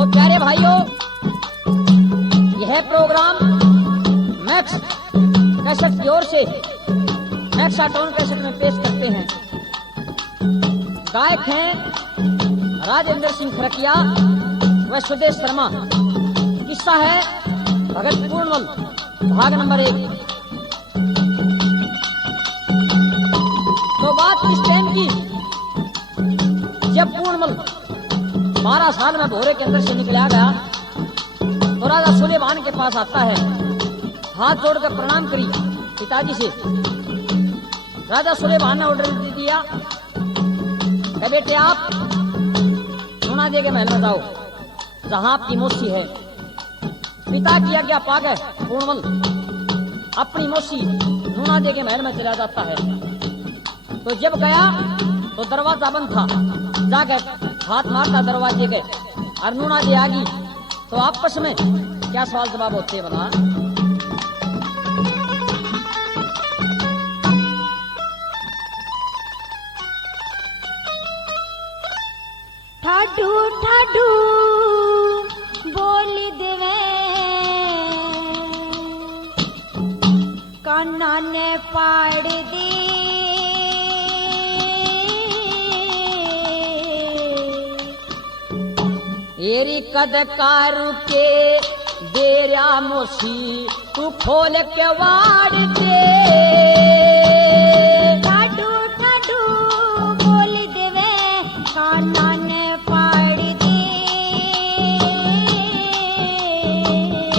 तो प्यारे भाइयों, यह प्रोग्राम मैक्स कैसेट की ओर से मैक्स आटोन कैसेट में पेश करते हैं। गायक हैं राजेंद्र सिंह खरकिया व सुदेश शर्मा। किस्सा है भगत पूर्णमल, भाग नंबर 1। तो बात इस टाइम की जब पूर्णमल 12 साल में भोरे के अंदर से निकला गया तो राजा सुलेमान के पास आता है, हाथ जोड़कर प्रणाम करी पिताजी से। राजा सुलेमान ने ऑर्डर दे दिया, बेटे आप नूना दे के महल में जाओ जहां आपकी मौसी है। पिता की आज्ञा पा गए पूर्णमल अपनी मौसी नूना दे के महल में चला जाता है। तो जब गया तो दरवाजा बंद था, जाकर हाथ मारता दरवाजे के और नूना दे आ गई। तो आपस में क्या सवाल जवाब होते बना। ठाडू ठाडू बोल देवे कान्ना ने पाड़ दे एरी कद कारू के देरा मोसी तू खोल के वाड़ दे। ठाडू ठाडू बोल देवे कान्ना ने पाड़ दे।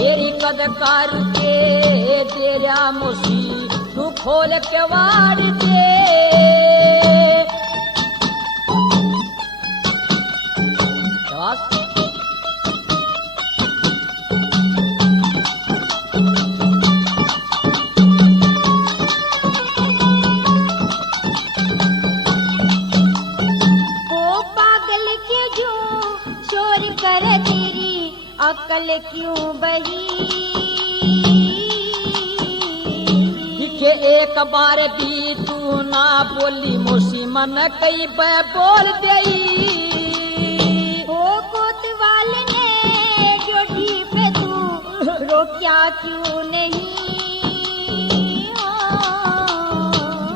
एरी कद कारू के देरा मोसी तू खोल के वाड़ दे। अकल क्यों बही दिखे एक बार भी तू ना बोली मोसी मन कई बोल दई। ओ कोतवाल ने जोड़ी पे तू रोक्या क्यों नहीं।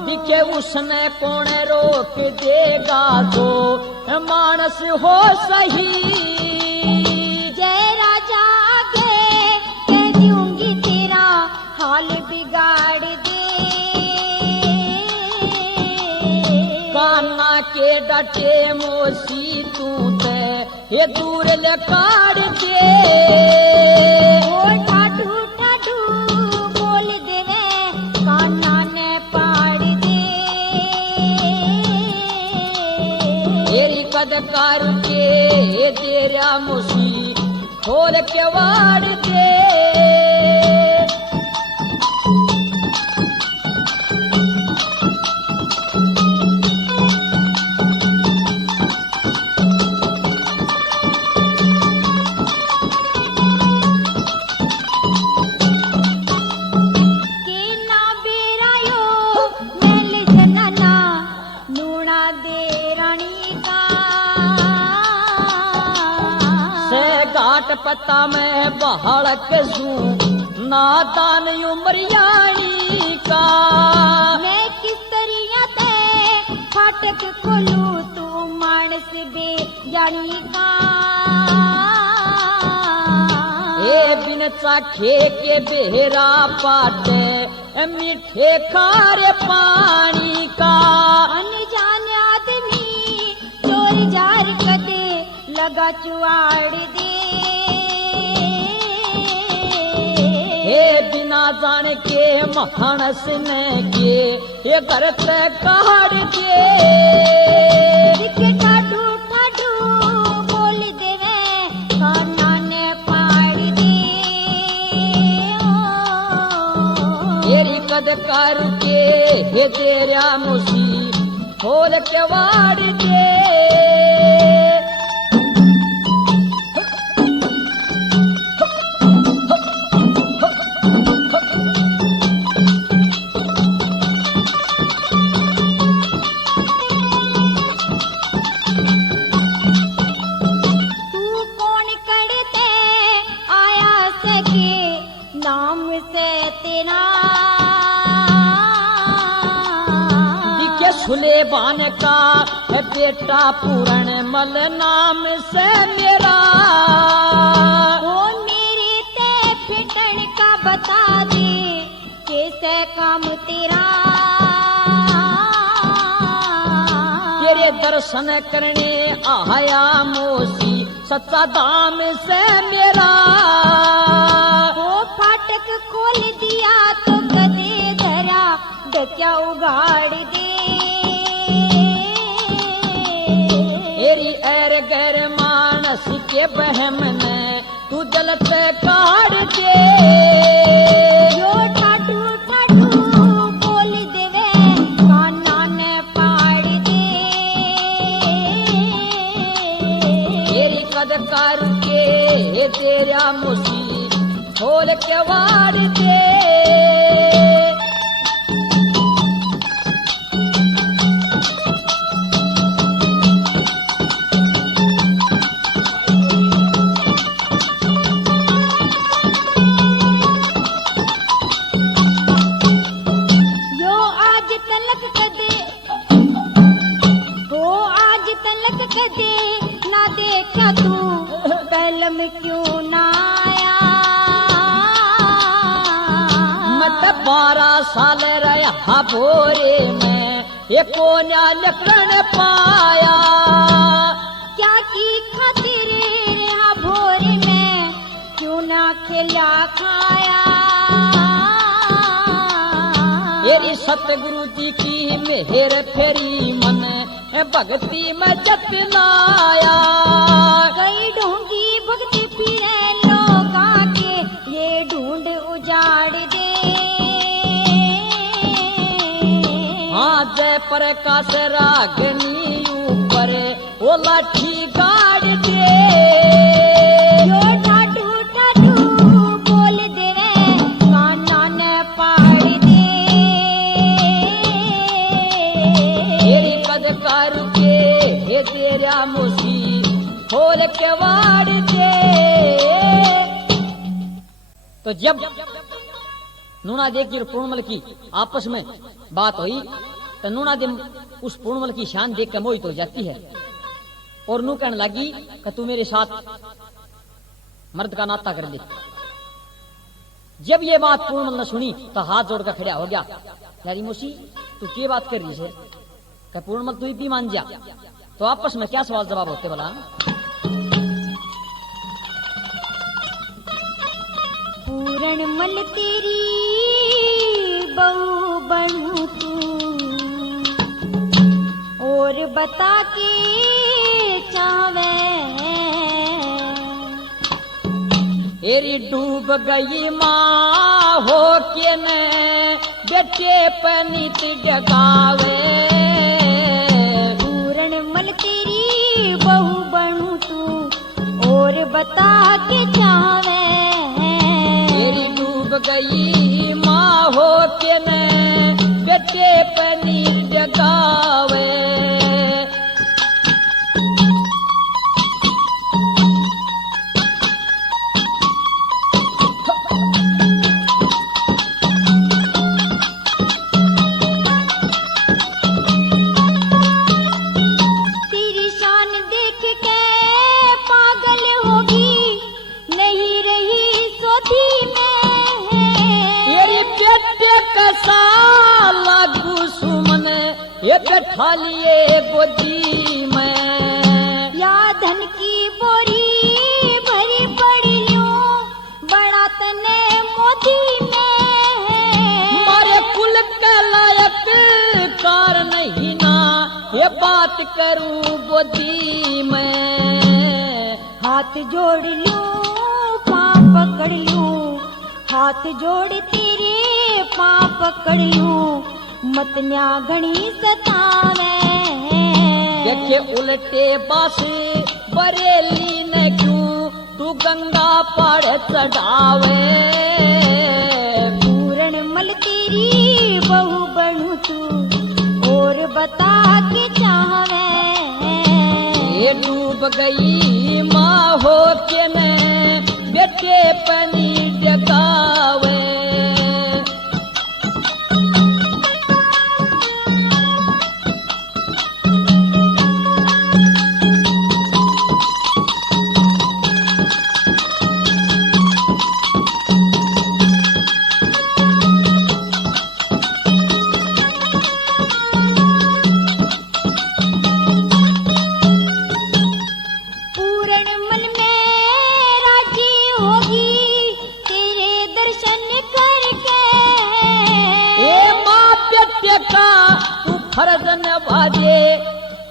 दिखे उसने कौन रोक देगा जो मानस हो सही। हाल बिगाड़ दे कान्ना के डटे मोसी तू ते ये दूर लकाड़ दे। ओ ठाडू ठाडू बोल देवे कान्ना ने पाड़ दे। तेरी कद कर के तेरा मोसी खोल के वाड़ दे। पता मैं बहड़क जू नादान उमरियाणी का। मैं किस तरिया ते फाटक खोलू तू मानस बे जानी का। ए बिन चाखे के बेहरा पाटे मीठे खारे पानी का। अनजान आदमी चोर जार कदे लगा चुआड़ दे। हे बिना जान के मानस ने के ये घर से काढ़ दे। ठाडू ठाडू बोल देवे कान्ना ने पाड़ दे। तेरी कद कर के हे तेरा मुसी खोल के वाड़ दे। तू कौन कर सुलेबान का है बेटा पूर्ण मल नाम से मेरा। ओ मेरे ते फिटन का बता दे कैसे काम तेरा। तेरे दर्शन करने आया मोसी सच्चा दाम से मेरा। ओ फाटक खोल दिया तो कदे धरा डक्या उगाड़ दे। तेरी एर गैर मानस के बहम ने तू जलत काट दे। यो ठाटू ठाटू बोल देवे काना ने पाड़ दे। तेरी कद करके तेरा मुसी खोल के वाड़ दे। यो आज तलक कदे वो आज तलक कदे ना देखा तू कलम क्यों ना आया। मत 12 साल रहा भोरे में ये कोन्या लकड़न पाया। क्या की खातिर रहा भोरे में क्यों ना खिला खाया। तेरी सतगुरु जी की मेहर फेरी मन भक्ति में जतनाया। कई ढूंढी भक्ति फिरे लोगा के ये ढूंढ उजाड़ दे। हाँ जय प्रकाश रागनी ऊपर वो लाठी गाड़ दे। यो ठाटू ठाटू बोल देवे काना ने पाड़ दे। तेरी कद करके हे तेरा मुसी खोल के वाड़ दे। तो जब नूना देव की और पूर्णमल की आपस में बात हुई तो नूना देव उस पूर्णमल की शान देख कर मोहित हो जाती है और नू कहने लगी कि तू मेरे साथ मर्द का नाता कर दे। जब ये बात पूर्णमल ने सुनी तो हाथ जोड़कर खड़ा हो गया। यारी मोसी तू क्या बात कर रही है? क्या पूर्णमल तू भी मान जा। तो आपस में क्या सवाल जवाब होते बोला। पूरणमल तेरी बहू बनूं तू और बता के चावे। तेरी डूब गई माँ हो के न बेटे पनित डगावे। पूरणमल तेरी बहू बनूं तू और बता के चावे। तेरी डूब गई माँ हो के न बेटे पनीर जगावे। तेरी शान देख के पागल होगी नहीं रही सोधी में। तेरी बेटे कसा लागू सुमन ये बैठा लिए गोदी में। या धन की बोरी भरी पड़ी यूं बड़ा तने मोदी में। मारे कुल के लायक कार नहीं ना ये बात करूं गोदी में। हाथ जोड़ लूं पाँव पकड़ लूं हाथ जोड़ तेरे पाँव पकड़ लूं मत न्या घणी सतावे। देखे उल्टे बास बरेली ने क्यों तू गंगा पाड़ चढ़ावे। पूरणमल तेरी बहू बनूं तू और बता के चावे। ये डूब गई माँ हो के न बेटे पनीर जगावे।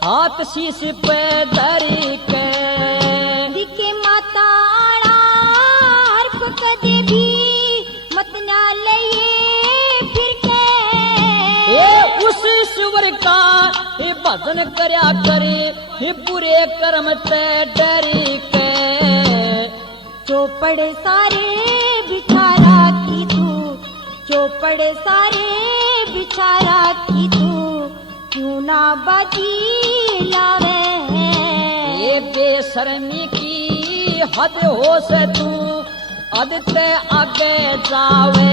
हाथ शीश पे धरी के दिखे माता हर्फ कदे भी मत ना लइए फिर के ए उस ईश्वर का हे भजन करया करे हे बुरे कर्म ते डरी के चौपड़ सारे बिछारा की तू चौपड़ सारे बिछारा की तू क्यों ना बाजी लावे ये बेशर्मी की हद हो से तू अदते आगे जावे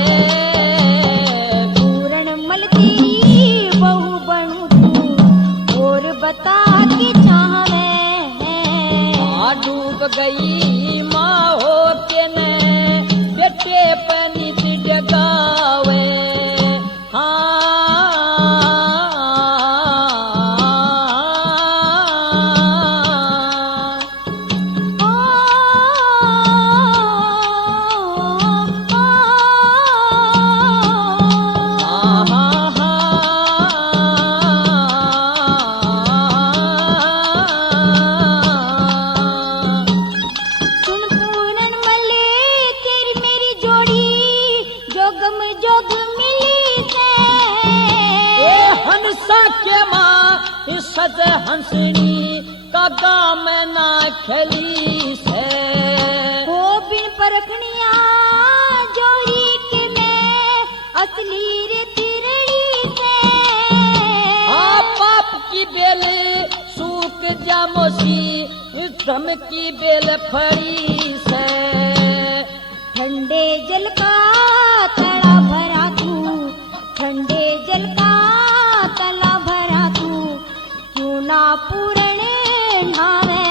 पूर्ण मल तेरी बहू बनू तू और बता के चाहवे डूब गई माँ हो के ने बेटे पनी डगावे सज हंसनी का गाम ना खली से हो बिन परखनिया जोड़ी के मैं असली रे तिरड़ी से पाप की बेल सूख जामोसी धम की बेल फड़ी से ठंडे जल का तड़ा भरा तू ठंडे जल का तला भरा तू क्यों ना पूरणे नावे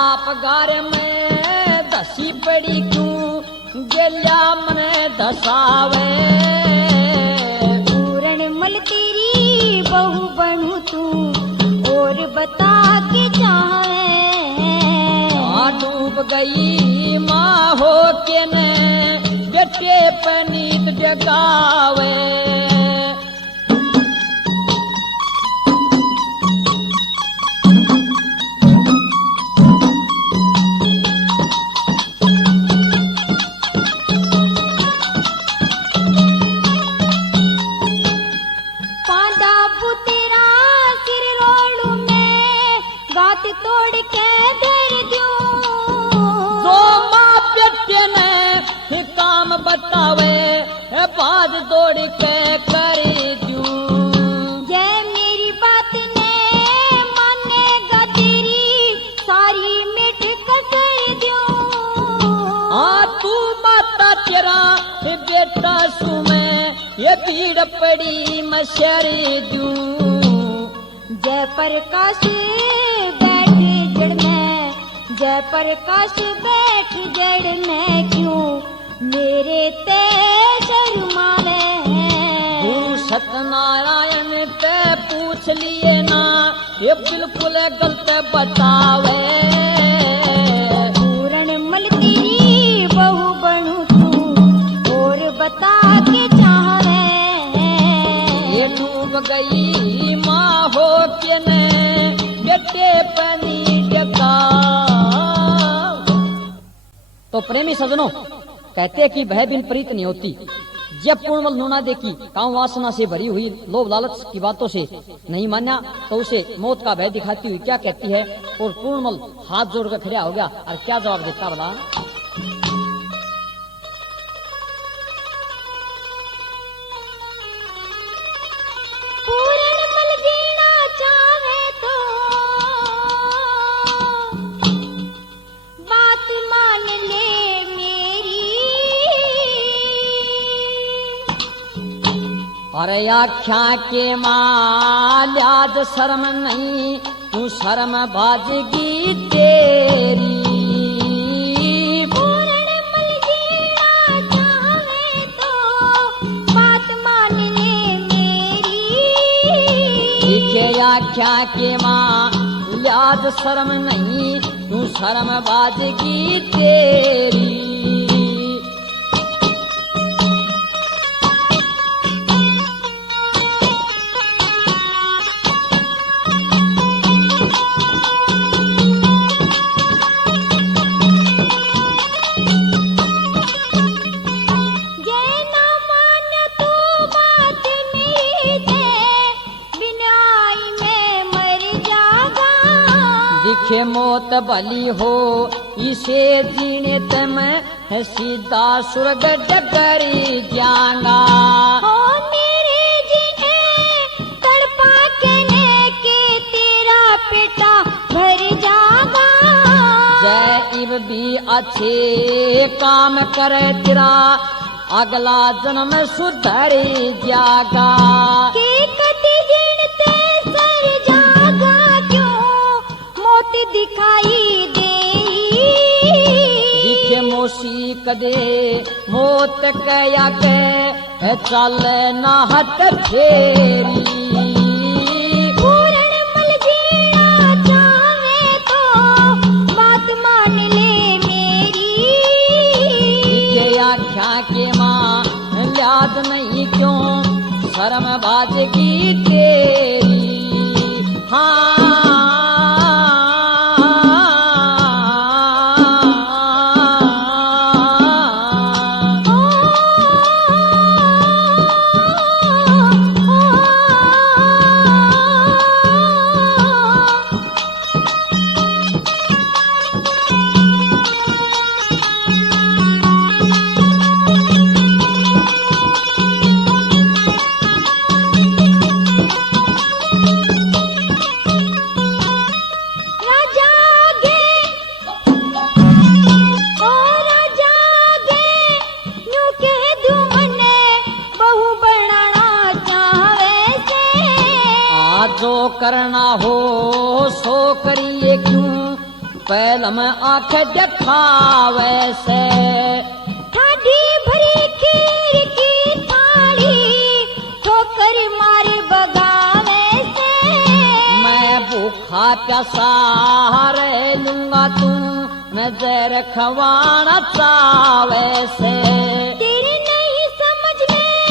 आप गार में दसी पड़ी क्यों गेल्या मने दसावे पूरण मल तेरी बहू बनू तू और बता के चाहे डूब गई माँ हो के ने बेटे पनीत जगावे तोड़ के धर दूं जो माँ बेटे ने काम बतावे बाज दौड़ के कर दूं जय मेरी बात ने मानेगा तेरी सारी मिट कर दूं तू माता तेरा बेटा सुमे ये भीड़ पड़ी मैं शर दूं जय प्रकाश जय प्रकाश बैठ जड़ में क्यों मेरे ते शर्मावे गुरु सत्यनारायण ते पूछ लिए ना ये बिल्कुल गलत बतावे पूरण मल तेरी बहू बनू तू और बता के चाहे ये डूब गई माँ हो के ने बेटे पनी डका। तो प्रेमी सजनों कहते कि भय बिन प्रीत नहीं होती। जब पूर्णमल नूना देखी काम वासना से भरी हुई लोभ लालच की बातों से नहीं माना तो उसे मौत का भय दिखाती हुई क्या कहती है और पूर्णमल हाथ जोड़कर खड़ा हो गया और क्या जवाब देता बता पूरणमल जीना चाहे तो बात मान ले मेरी अरे आख्या के माल्याद शर्म नहीं तू शर्म बाजगी तेरी पूरणमल जीना चाहे तो बात मान ले मेरी लिखे आख्या के माल्याद शर्म नहीं तू शर्म बाजगी तेरी दिखे मौत भली हो इसे जीने तम सीधा स्वर्ग डगरी जाना। ओ मेरे जीने तड़पा के लेके तेरा पेटा भर जागा। जय इब भी अच्छे काम करे तेरा अगला जन्म सुधर जागा। के कति गिनते सर जागा क्यों मौत दिखाई दे। दिखे मोसी कदे मौत कया के चल ना हट फेरी। पूरण मल जीना चाहे तो बात मान ले मेरी। दिखे आख्या के माँ लिहाज नहीं क्यों शर्म बाजगी तेरी। जो करना हो सो करिए क्यों पहल में आंख दिखावे से। ठाडी भरी खीर की थाली ठोकर मारे बगावे से। मैं भूखा प्यासा रह लूंगा तू नजर खवाना चावे से। तेरे नहीं समझ में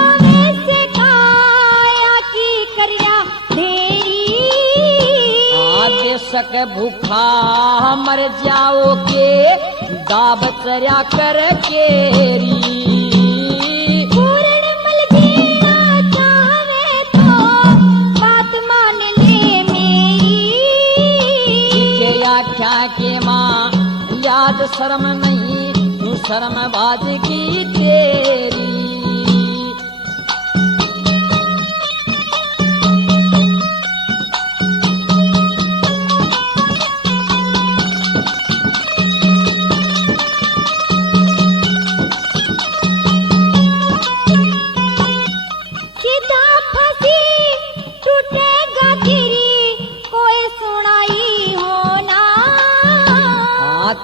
आवे से काया की करिया ढेरी। बेशक भूखा मर जाओ के दाब चर्या कर केरी। पूरण मल जीना चाहे तो बात मान ले मेरी। के आख्या के माँ याद शर्म नहीं तू शर्म बाजगी तेरी।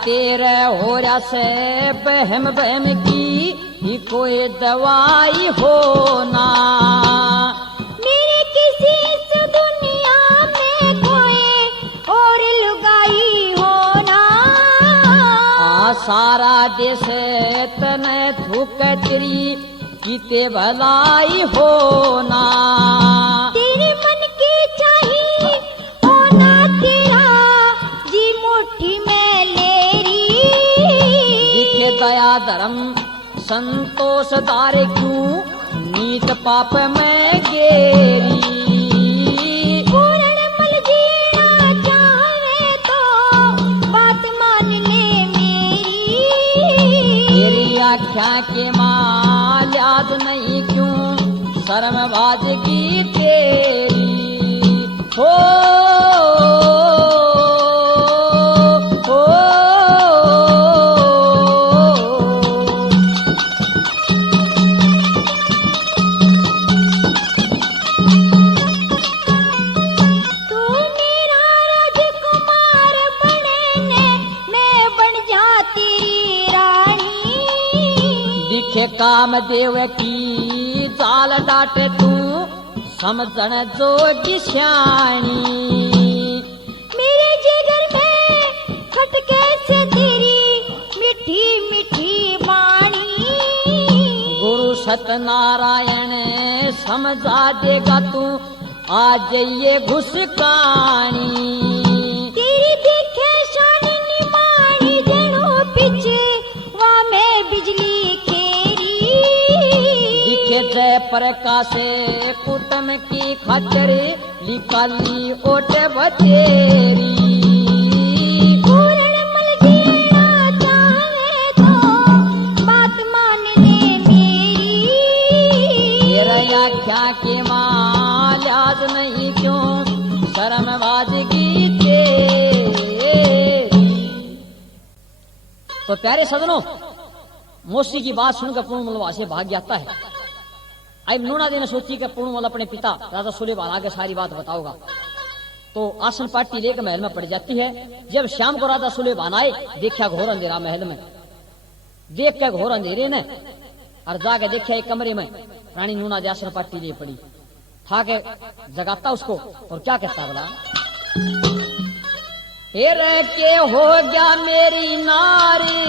तेरे हो रहा से बहम बहम की ही कोई दवाई हो ना। मेरे किसी इस दुनिया में कोई और लुगाई हो ना। सारा देश तने थूक तेरी किते भलाई हो ना। तेरे मन की चाहिए होना तेरा जी मुट्ठी में दया धर्म संतोष दारे क्यों नीत पाप में गेरी। पूरण मल जीना चाहे तो बात मान ले मेरी। तेरी आख्या के माँ याद नहीं क्यों शर्म बाजगी तेरी। हो काम देव की जाल डाट तू समझण जोगी श्याणी। मेरे जिगर में खटके से तेरी मीठी मीठी वाणी। गुरु सत्यनारायण समझा देगा तू आज ये घुसकानी। तेरी दिखे शान निमाणी जनो पीछे वहाँ में बिजली जय प्रकाश कुटम की खातिर लिखाली ओट बतेरी। शर्म बाजगी तेरी। तो प्यारे सदनों, मौसी की बात सुनकर पूर्णमल वहां से भाग जाता है। अब नूनादी ने सोची कि पूर्णमल अपने पिता राजा सुलेमान आगे सारी बात बताओगा, तो आसन पाटी लेकर महल में पड़ जाती है। जब शाम को राजा सुलेमान आए, देखा घोर अंधेरा महल में, देख के घोर अंधेरे ने और जाके देखा एक कमरे में रानी नूनादी आसन पाटी ले पड़ी। था के जगाता उसको और क्या कहता बोला, फिर के हो गया मेरी नारी,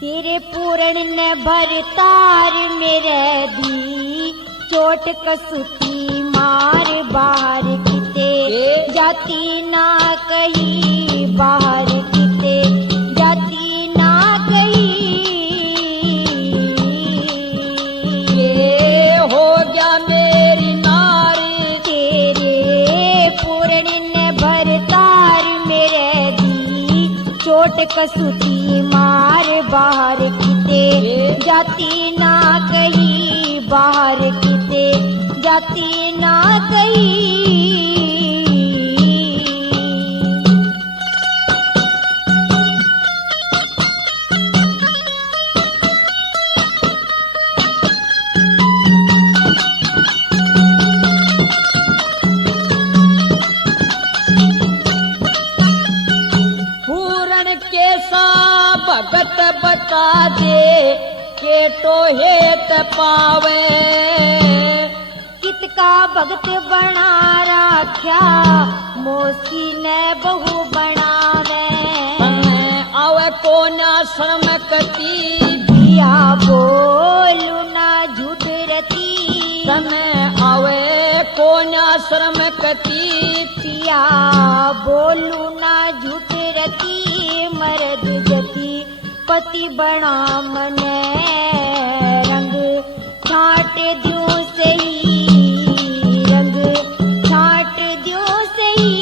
तेरे पूर्ण ने भरतार मेरे दी, चोट कसूती मार बाहर किते, जाती ना कहीं बाहर किते, जाती ना कहीं। ये हो गया मेरी नारी, तेरे पूर्ण ने भरतार मेरे दी, चोट कसूती मार बाहर किते, जाती ना कहीं बाहर किते, जाती ना कहीं। पूरन कैसा भगत बता दे, के तो हेत पावे, कितका भगत बना राख्या, मौसी ने बहू बनावे, आवे कोना शर्म कती, पिया बोलू ना झूठ रती, समय आवे कोना शर्म कती, पिया बोलू ना झूठ रती, मर्द जती पति बना मने, रंग छाट द्यो सही, रंग छाट द्यो सही।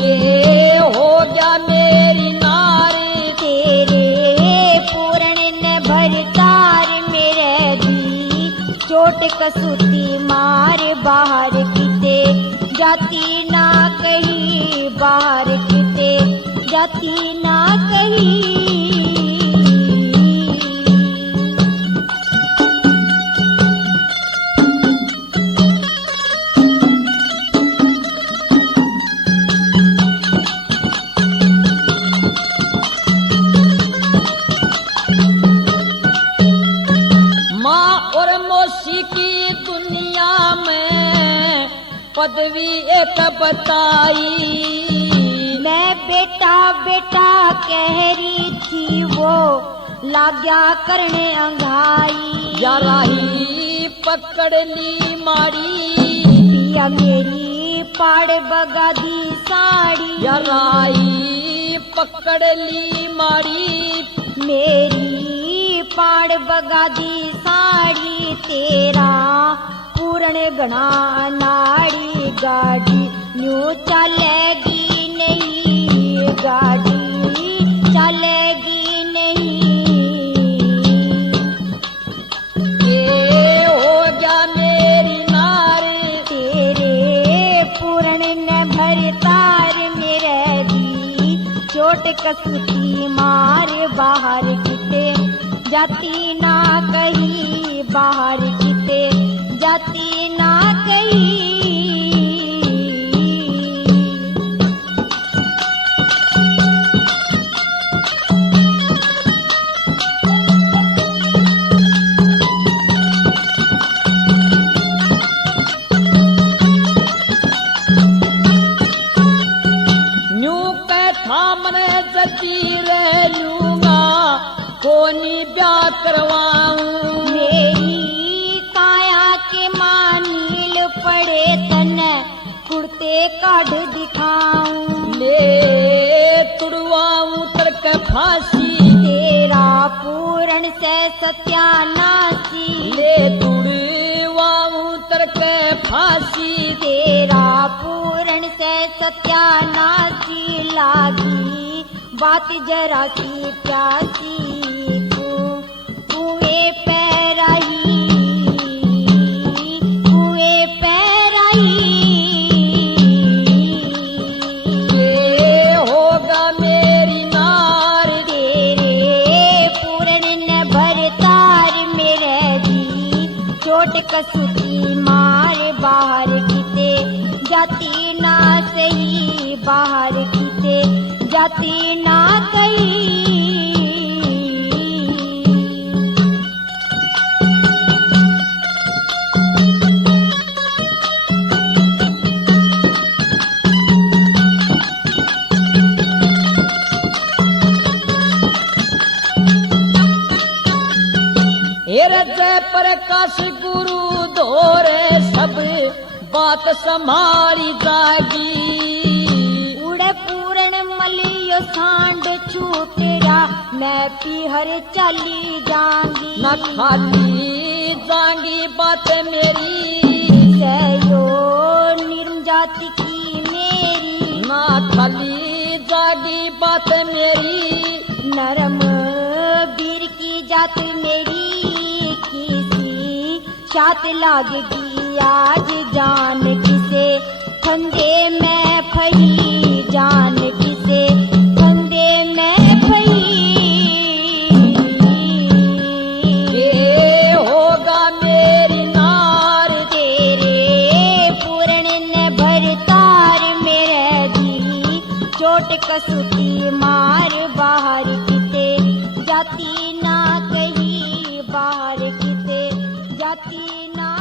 ये हो गया मेरी नारी, तेरे पूर्ण ने भरतार मेरे दी, चोट कसूती मार बाहर किते, जाती ना कहीं बाहर किते, जाती ना कहीं। माँ और मौसी की दुनिया में पदवी एक बताई, मैं बेटा बेटा कह रही थी, वो लाग्या करने अंगाई, या राही पकड़ ली मारी, पिया मेरी पाड़ बगादी साड़ी, या राही पकड़ ली मारी, मेरी पाड़ बगादी साड़ी, तेरा पूर्ण गणा नाड़ी, गाड़ी न्यू चलेगी नहीं, गाड़ी चलेगी नहीं। ये हो गया मेरी नारी, तेरे पूर्ण न भरतार मेरे दी, चोट कसूती मार बाहर किते, जाती ना कहीं बाहर किते, जाती ना कहीं। न्यू कथा मन जती रह लूंगा, कोनी ब्याह करवाऊं, मेरी काया के मानील पड़े तन, कुर्ते काढ़ दिखाऊं, ले तुड़वाऊं तड़क फांसी, तेरा पूर्ण से सत्यानाशी, ले तुड़वाऊं तड़क फांसी, तेरा पूर्ण से सत्यानाशी, लागी बात जरा सी प्यासी, कुएं पे रही, चोट कसूती मार बाहर किते जाती ना सही बाहर किते जाती ना कहीं जय प्रकाश गुरु दोरे सब बात संभाली जागी उड़े पूर्ण मलियो सांड छूटेरा मैं पीहर चली जाऊंगी न खाली जागी बात मेरी सयो निर्म जाति की मेरी ना खाली जागी बात मेरी नरम वीर की जात मेरी शात लागेगी आज जान किसे फंदे में फही जान किसे फंदे में फही ये होगा मेरी नार तेरे पूर्ण ने भरतार मेरे जी चोट कसूती मार बाहर किते जाती ना कहीं बाहर किते जाती ना